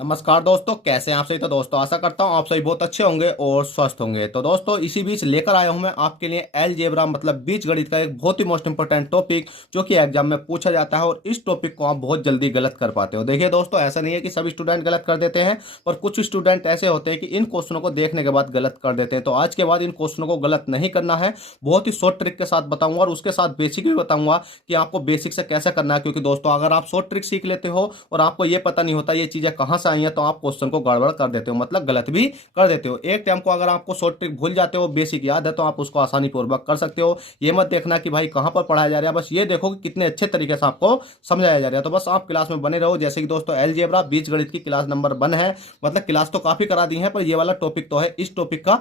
नमस्कार दोस्तों, कैसे हैं आप सभी। तो दोस्तों आशा करता हूं आप सभी बहुत अच्छे होंगे और स्वस्थ होंगे। तो दोस्तों इसी बीच लेकर आया हूं मैं आपके लिए अलजेब्रा मतलब बीजगणित का एक बहुत ही मोस्ट इंपोर्टेंट टॉपिक जो कि एग्जाम में पूछा जाता है और इस टॉपिक को आप बहुत जल्दी गलत कर पाते हो। देखिए दोस्तों, ऐसा नहीं है कि सभी स्टूडेंट गलत कर देते हैं, पर कुछ स्टूडेंट ऐसे होते हैं कि इन क्वेश्चनों को देखने के बाद गलत कर देते हैं। तो आज के बाद इन क्वेश्चनों को गलत नहीं करना है, बहुत ही शॉर्ट ट्रिक के साथ बताऊंगा और उसके साथ बेसिक भी बताऊंगा कि आपको बेसिक से कैसे करना है। क्योंकि दोस्तों अगर आप शॉर्ट ट्रिक सीख लेते हो और आपको ये पता नहीं होता ये चीजें कहां से आई हैं, तो आप क्वेश्चन को गड़बड़ कर देते हो, मतलब गलत भी कर देते हो। एक टाइम को अगर आपको शॉर्ट ट्रिक भूल जाते हो, बेसिक याद है, तो आप उसको आसानी पूर्वक कर सकते हो। ये मत देखना कि भाई कहां पर पढ़ाया जा रहा है, बस ये देखो कि कितने अच्छे तरीके से आपको समझाया जा रहा है। तो बस आप क्लास में बने रहो। जैसे कि दोस्तों अलजेब्रा बीजगणित की क्लास नंबर 1 है, मतलब क्लास तो काफी करा दी है, पर ये वाला टॉपिक तो है। इस टॉपिक का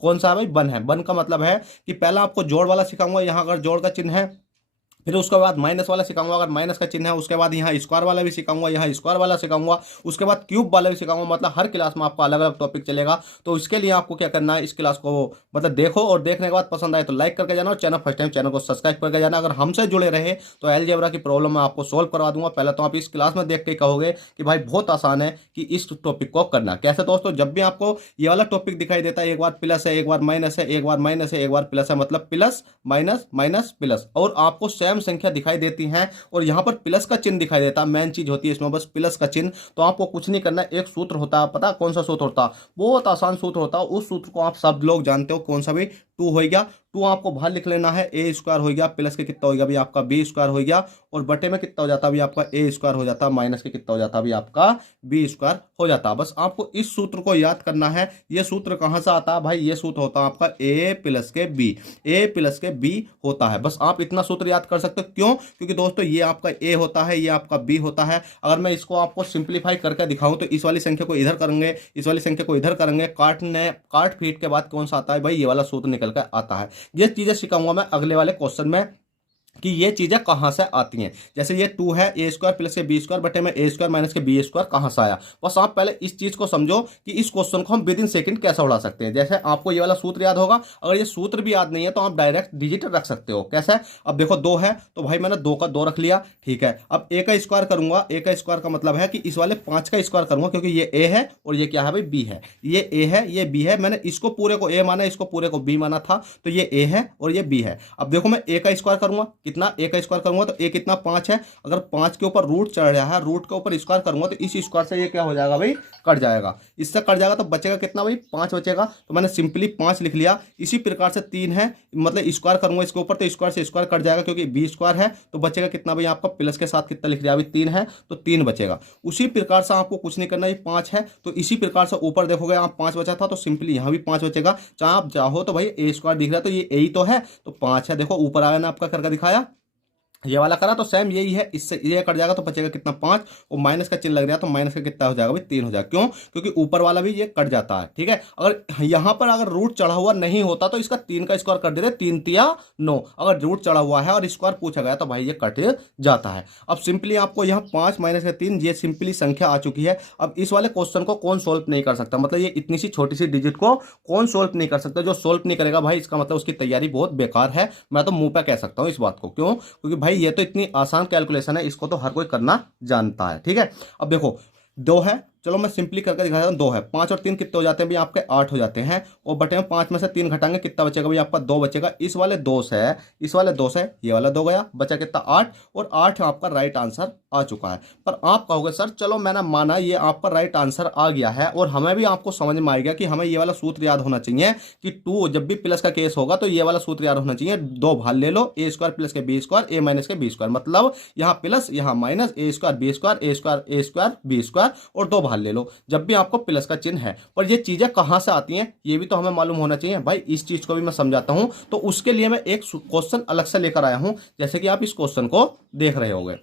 कौन सा है भाई? 1 है। 1 का मतलब है कि पहला आपको जोड़ वाला सिखाऊंगा, यहां अगर जोड़ का चिन्ह है, फिर उसके बाद माइनस वाला सिखाऊंगा अगर माइनस का चिन्ह है, उसके बाद यहाँ स्क्वायर वाला भी सिखाऊंगा, यहाँ स्क्वायर वाला सिखाऊंगा, उसके बाद क्यूब वाला भी सिखाऊंगा। मतलब हर क्लास में आपको अलग अलग टॉपिक चलेगा। तो इसके लिए आपको क्या करना है, इस क्लास को मतलब देखो और देखने के बाद पसंद आए तो लाइक करके जाना और चैनल फर्स्ट टाइम चैनल को सब्सक्राइब करके जाना। अगर हमसे जुड़े रहे तो अलजेब्रा की प्रॉब्लम मैं आपको सोल्व करवा दूंगा। पहले तो आप इस क्लास में देख के कहोगे कि भाई बहुत आसान है कि इस टॉपिक को करना कैसे। दोस्तों जब भी आपको ये वाला टॉपिक दिखाई देता है, एक बार प्लस है, एक बार माइनस है, एक बार माइनस है, एक बार प्लस है, मतलब प्लस माइनस माइनस प्लस, और आपको सेम संख्या दिखाई देती हैं और यहां पर प्लस का चिन्ह दिखाई देता है, मेन चीज होती है इसमें बस प्लस का चिन्ह। तो आपको कुछ नहीं करना, एक सूत्र होता है, पता कौन सा सूत्र होता है? बहुत आसान सूत्र होता है। उस सूत्र को आप सब लोग जानते हो, कौन सा भी? 2 हो गया। 2 आपको बाहर लिख लेना है, ए स्क्वायर हो गया, प्लस के कितना हो गया भी आपका बी स्क्वायर हो गया, और बटे में कितना हो जाता है भी आपका ए स्क्वायर हो जाता है, माइनस के कितना हो जाता है भी आपका बी स्क्वायर हो जाता है। बस आपको इस सूत्र को याद करना है। ये सूत्र कहां से आता है भाई? ये सूत्र होता है आपका ए प्लस के बी, ए प्लस के बी होता है। बस आप इतना सूत्र याद कर सकते हो। क्यों? क्योंकि दोस्तों ये आपका ए होता है, ये आपका बी होता है। अगर मैं इसको आपको सिंप्लीफाई करके दिखाऊं तो इस वाली संख्या को इधर करेंगे, इस वाली संख्या को इधर करेंगे, काट पीट के बाद कौन सा आता है भाई? ये वाला सूत्र निकल कर आता है। ये चीजें सिखाऊंगा मैं अगले वाले क्वेश्चन में कि ये चीजें कहां से आती हैं। जैसे ये 2 है, ए स्क्वायर प्लस के बी स्क्वायर बटे में ए स्क्वायर माइनस के बी स्क्वायर कहां से आया। बस आप पहले इस चीज को समझो कि इस क्वेश्चन को हम विद इन सेकंड कैसे उड़ा सकते हैं। जैसे आपको ये वाला सूत्र याद होगा, अगर ये सूत्र भी याद नहीं है तो आप डायरेक्ट डिजिट रख सकते हो। कैसे? अब देखो 2 है तो भाई मैंने 2 का 2 रख लिया, ठीक है। अब ए का स्क्वायर करूंगा, ए का स्क्वायर का मतलब है कि इस वाले 5 का स्क्वायर करूंगा, क्योंकि ये ए है और ये क्या है भाई? बी है। ये ए है, ये बी है, मैंने इसको पूरे को ए माना, इसको पूरे को बी माना था, तो ये ए है और ये बी है। अब देखो मैं ए का स्क्वायर करूंगा, कितना? ए का स्क्वायर करूंगा तो ए कितना? 5 है। अगर 5 के ऊपर रूट चढ़ रहा है, रूट के ऊपर स्क्वायर करूंगा तो इस स्क्वायर से ये क्या हो जाएगा भाई? कट जाएगा। इससे कट जाएगा तो बचेगा कितना भाई? 5 बचेगा। तो मैंने सिंपली 5 लिख लिया। इसी प्रकार से 3 है, मतलब स्क्वायर करूंगा इसके ऊपर तो स्क्वायर से स्क्वायर कट जाएगा, क्योंकि बी स्क्वायर है। तो बचेगा कितना भाई आपका? प्लस के साथ कितना लिख लिया अभी? 3 है तो 3 बचेगा। उसी प्रकार से आपको कुछ नहीं करना, ये 5 है तो इसी प्रकार से ऊपर देखोगे आप 5 बचा था तो सिंपली यहां भी 5 बचेगा। चाहे आप चाहो तो भाई ए स्क्वायर दिख रहा है तो ये ए ही तो है, तो 5 है। देखो ऊपर आया ना आपका करके दिखाया, ये वाला करा तो सेम यही है। इससे ये कट जाएगा तो बचेगा कितना? 5, और माइनस का चिन्ह लग रहा है तो माइनस का कितना हो जाएगा भाई? 3 हो जाएगा। क्यों? क्योंकि ऊपर वाला भी ये कट जाता है, ठीक है। अगर यहां पर अगर रूट चढ़ा हुआ नहीं होता तो इसका 3 का स्क्वायर कर देते, 3 तिया 9। अगर रूट चढ़ा हुआ है और स्क्वायर पूछा गया तो भाई ये कट जाता है। अब सिंपली आपको यहाँ 5 माइनस का 3, ये सिंपली संख्या आ चुकी है। अब इस वाले क्वेश्चन को कौन सोल्व नहीं कर सकता? मतलब ये इतनी सी छोटी सी डिजिट को कौन सोल्व नहीं कर सकता? जो सोल्व नहीं करेगा भाई इसका मतलब उसकी तैयारी बहुत बेकार है। मैं तो मुंह पे कह सकता हूँ इस बात को। क्यों? क्योंकि भाई ये तो इतनी आसान कैलकुलेशन है, इसको तो हर कोई करना जानता है, ठीक है। अब देखो 2 है, चलो मैं सिंपली करके दिखाता हूँ। 2 है, 5 और 3 कितने हो जाते हैं भाई आपके? 8 हो जाते हैं। और बटे में 5 में से 3 घटाएंगे, कितना बचेगा भाई आपका? 2 बचेगा। इस वाले 2 से, इस वाले 2 से ये वाला 2 गया, बचा कितना? 8, और 8 आपका राइट आंसर आ चुका है। पर आप कहोगे सर चलो मैंने माना ये आपका राइट आंसर आ गया है, और हमें भी आपको समझ में आ गया कि हमें ये वाला सूत्र याद होना चाहिए कि 2 जब भी प्लस का केस होगा तो ये वाला सूत्र याद होना चाहिए। 2 भाग ले लो, ए स्क्वायर प्लस के बी स्क्वायर, ए माइनस के बी स्क्वायर, मतलब यहाँ प्लस यहाँ माइनस, ए स्क्वायर बी स्क्वायर, ए स्क्वायर ए स्क्वायर बी स्क्वायर, और 2 भाग ले लो जब भी आपको प्लस का चिन्ह है। पर ये चीजें कहां से आती हैं ये भी तो हमें मालूम होना चाहिए भाई। इस चीज को भी मैं समझाता हूं, तो उसके लिए मैं एक क्वेश्चन अलग से लेकर आया हूं, जैसे कि आप इस क्वेश्चन को देख रहे होंगे।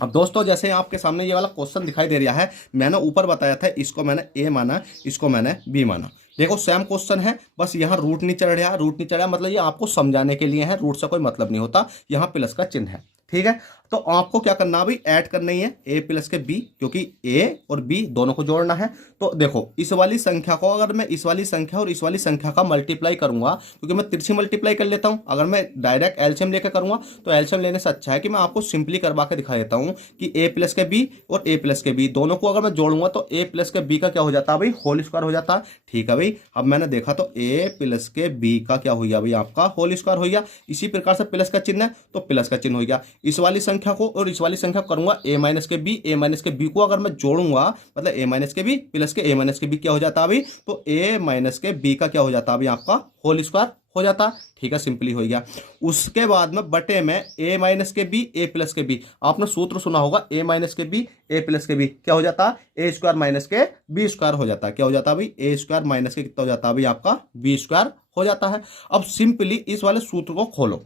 अब दोस्तों जैसे आपके सामने ये वाला क्वेश्चन दिखाई दे रहा है, मैंने ऊपर बताया था इसको मैंने ए माना, इसको मैंने बी माना। देखो सेम क्वेश्चन है, बस यहाँ रूट नहीं चढ़ रहा, रूट नहीं चढ़ा मतलब ये आपको समझाने के लिए है, रूट से कोई मतलब नहीं होता। यहाँ प्लस का चिन्ह है, ठीक है। तो आपको क्या करना है भाई, ऐड करना ही है ए प्लस के बी, क्योंकि ए और बी दोनों को जोड़ना है। तो देखो इस वाली संख्या को अगर मैं इस वाली संख्या और इस वाली संख्या का मल्टीप्लाई करूंगा, क्योंकि मैं तिरछी मल्टीप्लाई कर लेता हूं, अगर मैं डायरेक्ट एलसीएम लेकर करूंगा तो एलसीएम लेने से अच्छा है कि मैं आपको सिंपली करवा के दिखा देता हूं कि ए प्लस के बी और ए प्लस के बी दोनों को अगर मैं जोड़ूंगा तो ए प्लस के बी का क्या हो जाता है भाई, होल स्क्वायर हो जाता है। ठीक है भाई, अब मैंने देखा तो ए प्लस के बी का क्या हो गया भाई, आपका होल स्क्वायर हो गया। इसी प्रकार से प्लस का चिन्ह है तो प्लस का चिन्ह हो गया। इस वाली संख्या को और इस वाली संख्या करूंगा ए माइनस के बी, ए माइनस के बी को अगर मैं जोड़ूंगा मतलब ए माइनस के बी प्लस के ए माइनस के बी क्या हो जाता है भाई, तो ए माइनस के बी का क्या हो जाता है भाई, आपका होल स्क्वायर हो जाता। ठीक है, सिंपली हो गया। उसके बाद में बटे में ए माइनस के बी ए प्लस के बी, आपने सूत्र सुना होगा ए माइनस के बी ए प्लस के बी क्या हो जाता है, ए स्क्वायर माइनस के बी स्क्वायर हो जाता है। क्या हो जाता है भाई, ए स्क्वायर माइनस के कितना हो जाता है भाई, आपका बी स्क्वायर हो जाता है। अब सिंपली इस वाले सूत्र को खोलो,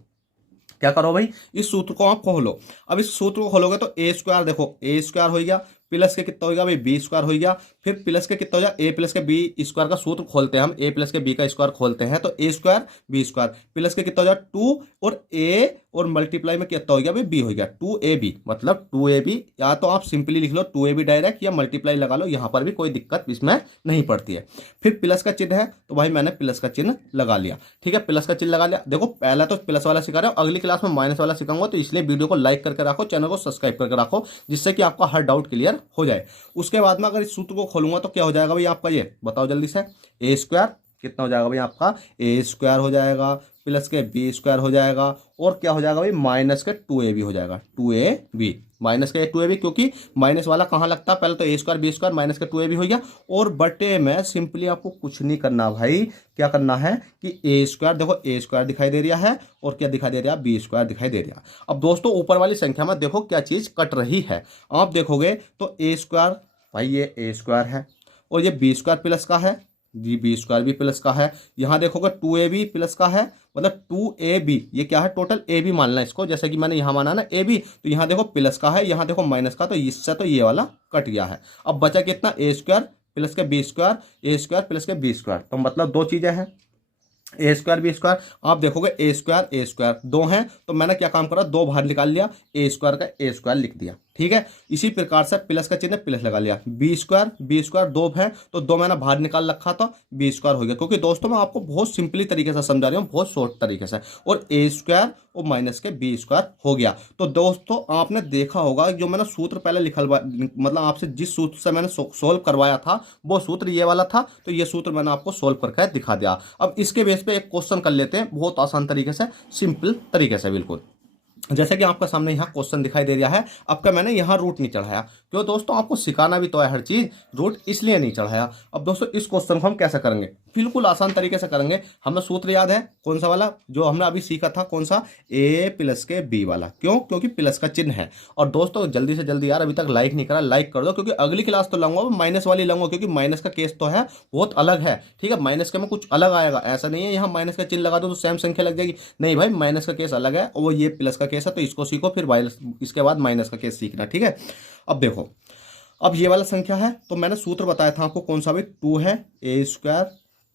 क्या करो भाई, इस सूत्र को आप खोलो। अब इस सूत्र को खोलोगे तो ए स्क्वायर, देखो ए स्क्वायर हो गया प्लस के कितना हो गया भाई, बी स्क्वायर हो गया। फिर प्लस के कितना हो गया, ए प्लस के बी स्क्वायर का सूत्र खोलते हैं हम, ए प्लस के बी का स्क्वायर खोलते हैं तो ए स्क्वायर बी स्क्वायर प्लस के कितना हो गया 2 और ए और मल्टीप्लाई में कितना हो गया भाई, बी हो गया 2ab, मतलब 2ab। या तो आप सिंपली लिख लो 2ab डायरेक्ट, या मल्टीप्लाई लगा लो, यहां पर भी कोई दिक्कत इसमें नहीं पड़ती है। फिर प्लस का चिन्ह है तो भाई मैंने प्लस का चिन्ह लगा लिया। ठीक है, प्लस का चिन्ह लगा लिया। देखो पहला तो प्लस वाला सिखा रहा हूं, अगली क्लास में माइनस वाला सिखाऊंगा, तो इसलिए वीडियो को लाइक करके रखो, चैनल को सब्सक्राइब करके रखो, जिससे कि आपका हर डाउट क्लियर हो जाए। उसके बाद में अगर इस सूत्र को खोलूंगा तो क्या हो जाएगा भाई आपका, ये बताओ जल्दी से, ए स्क्वायर कितना हो जाएगा भाई आपका, ए स्क्वायर हो जाएगा प्लस के बी स्क्वायर हो जाएगा, और क्या हो जाएगा भाई माइनस के 2ab हो जाएगा, 2ab माइनस के 2ab, क्योंकि माइनस वाला कहाँ लगता है, पहले तो ए स्क्वायर बी स्क्वायर माइनस के 2ab हो गया। और बटे में सिंपली आपको कुछ नहीं करना भाई, क्या करना है कि ए स्क्वायर, देखो ए स्क्वायर दिखाई दे रहा है और क्या दिखाई दे रहा है, बी स्क्वायर दिखाई दे रहा है। अब दोस्तों ऊपर वाली संख्या में देखो क्या चीज कट रही है, आप देखोगे तो ए स्क्वायर भाई ये ए स्क्वायर है और ये बी स्क्वायर प्लस का है, जी बी स्क्वायर भी प्लस का है। यहाँ देखोगे 2ab प्लस का है, मतलब 2ab ये क्या है, टोटल ए बी मानना इसको, जैसे कि मैंने यहाँ माना ना ए बी, तो यहाँ देखो प्लस का है, यहाँ देखो माइनस का, तो इससे तो ये वाला कट गया है। अब बचा कितना, ए स्क्वायर प्लस के बी स्क्वायर, ए स्क्वायर प्लस के बी स्क्वायर, तो मतलब दो चीजें हैं, ए स्क्वायर बी स्क्वायर। आप देखोगे ए स्क्वायर दो हैं, तो मैंने क्या काम करा, दो बाहर निकाल लिया, ए स्क्वायर का ए स्क्वायर लिख दिया। ठीक है, इसी प्रकार से प्लस का चिन्ह प्लस लगा लिया, बी स्क्वायर दो है तो दो मैंने बाहर निकाल रखा था, बी स्क्वायर हो गया। क्योंकि दोस्तों मैं आपको बहुत सिंपली तरीके से समझा रही हूँ, बहुत शॉर्ट तरीके से, और ए स्क्वायर और माइनस के बी स्क्वायर हो गया। तो दोस्तों आपने देखा होगा जो मैंने सूत्र पहले मतलब आपसे जिस सूत्र से मैंने सोल्व करवाया था वो सूत्र ये वाला था, तो ये सूत्र मैंने आपको सोल्व करके दिखा दिया। अब इसके बेस पे एक क्वेश्चन कर लेते हैं बहुत आसान तरीके से, सिंपल तरीके से बिल्कुल। जैसे कि आपका सामने यहाँ क्वेश्चन दिखाई दे रहा है, आपका मैंने यहाँ रूट नहीं चढ़ाया, क्यों दोस्तों आपको सिखाना भी तो है हर चीज, रूट इसलिए नहीं चढ़ाया। अब दोस्तों इस क्वेश्चन को हम कैसे करेंगे, बिल्कुल आसान तरीके से करेंगे। हमें सूत्र याद है कौन सा वाला जो हमने अभी सीखा था, कौन सा, ए प्लस के बी वाला, क्यों, क्योंकि प्लस का चिन्ह है। और दोस्तों जल्दी से जल्दी यार, अभी तक लाइक नहीं करा, लाइक कर दो, क्योंकि अगली क्लास तो लाऊंगा माइनस वाली लाऊंगा, क्योंकि माइनस का केस तो है बहुत अलग है। ठीक है, माइनस के में कुछ अलग आएगा, ऐसा नहीं है यहाँ माइनस का चिन्ह लगा दो तो सेम संख्या लग जाएगी, नहीं भाई माइनस का केस अलग है और वो ये प्लस का केस है, तो इसको सीखो फिर इसके बाद माइनस का केस सीखना। ठीक है, अब देखो, अब ये वाला संख्या है तो मैंने सूत्र बताया था आपको कौन सा भाई, 2 है ए स्क्वायर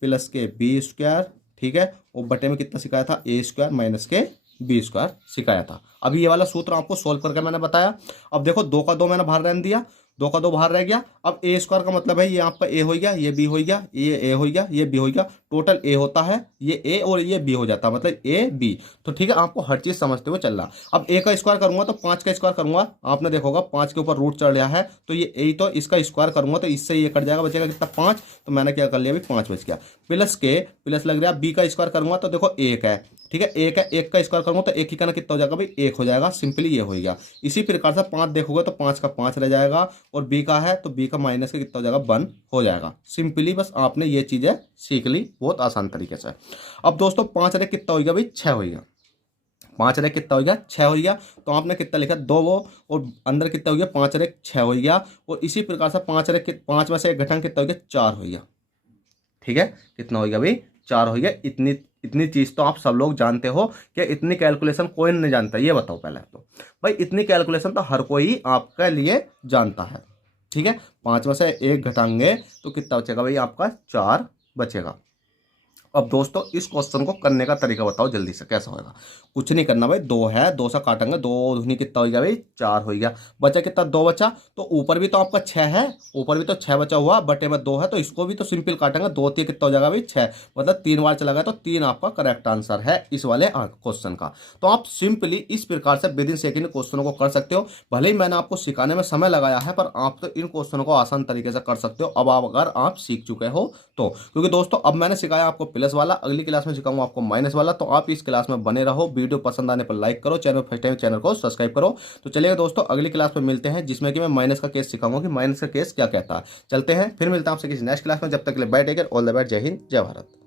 प्लस के बी स्क्वायर, ठीक है, और बटे में कितना सिखाया था, ए स्क्वायर माइनस के बी स्क्वायर सिखाया था। अभी ये वाला सूत्र आपको सोल्व करके मैंने बताया। अब देखो 2 का 2 मैंने बाहर रहने दिया, 2 का 2 बाहर रह गया। अब ए स्क्वायर का मतलब है ये आपका ए हो गया, ये बी हो गया, ये ए हो गया, ये बी हो गया, टोटल ए होता है, ये ए और ये बी हो जाता है, मतलब ए बी। तो ठीक है, आपको हर चीज समझते हुए चलना। अब ए का स्क्वायर करूंगा तो 5 का स्क्वायर करूंगा, आपने देखोगा 5 के ऊपर रूट चढ़ रहा है, तो ये ए, तो इसका स्क्वायर करूंगा तो इससे ये कट जाएगा, बचेगा कितना 5, तो मैंने क्या कर लिया अभी 5 बच गया। प्लस के प्लस लग रहा है, बी का स्क्वायर करूंगा तो देखो 1 है, ठीक है, एक है, एक का स्क्वायर करूंगा तो एक ही का ना कितना हो जाएगा भाई, 1 हो जाएगा, सिंपली ये हो गया। इसी प्रकार से 5 देखोगे तो 5 का 5 रह जाएगा, और बी का है तो बी का माइनस का कितना हो जाएगा, 1 हो जाएगा। सिंपली बस आपने ये चीजें सीख ली बहुत आसान तरीके से। अब दोस्तों 5 रे कितना हो गया भाई, 6 हो गया, 5 रे कितना हो गया, 6 हो गया। तो आपने कितना लिखा 2 वो, और अंदर कितना हो गया 5 रे 6 हो गया, और इसी प्रकार से 5 में से एक घटाएं कितना हो गया, 4 हो गया। ठीक है, कितना हो गया भाई, 4 हो गया। इतनी चीज तो आप सब लोग जानते हो कि इतनी कैलकुलेशन कोई नहीं जानता, ये बताओ पहले तो भाई, इतनी कैलकुलेशन तो हर कोई आपके लिए जानता है। ठीक है, 5 में से एक घटाएंगे तो कितना बचेगा भाई आपका, 4 बचेगा। अब दोस्तों इस क्वेश्चन को करने का तरीका बताओ जल्दी से कैसा होगा। कुछ नहीं करना भाई, दो है, दो से काटेंगे, दो दूनी कितना हो गया भाई, चार हो गया। बचा कितना, दो बचा। तो ऊपर भी तो आपका छह है, ऊपर भी तो छह बचा हुआ, बटे में दो है, तो इसको भी तो सिंपल काटेंगे, दो तीन कितना हो जाएगा भाई, छह। मतलब तीन बार चला गया, तो तीन आपका करेक्ट आंसर है इस वाले क्वेश्चन का। तो आप सिंपली इस प्रकार से विद इन सेकंड क्वेश्चनों को कर सकते हो। भले ही मैंने आपको सिखाने में समय लगाया है, पर आप तो इन क्वेश्चनों को आसान तरीके से कर सकते हो अब आप, अगर आप सीख चुके हो तो। क्योंकि दोस्तों अब मैंने सिखाया आपको प्लस वाला, अगली क्लास में सिखाऊंगा आपको माइनस वाला। तो आप इस क्लास में बने रहो, वीडियो पसंद आने पर लाइक करो, चैनल फर्स्ट टाइम चैनल को सब्सक्राइब करो। तो चलिए दोस्तों अगली क्लास में मिलते हैं, जिसमें कि मैं माइनस का केस सिखाऊंगा कि माइनस का केस क्या कहता है। चलते हैं, फिर मिलता है आपसे किसी नेक्स्ट क्लास में। जब तक के लिए bye, take care, all the best, जय हिंद जय भारत।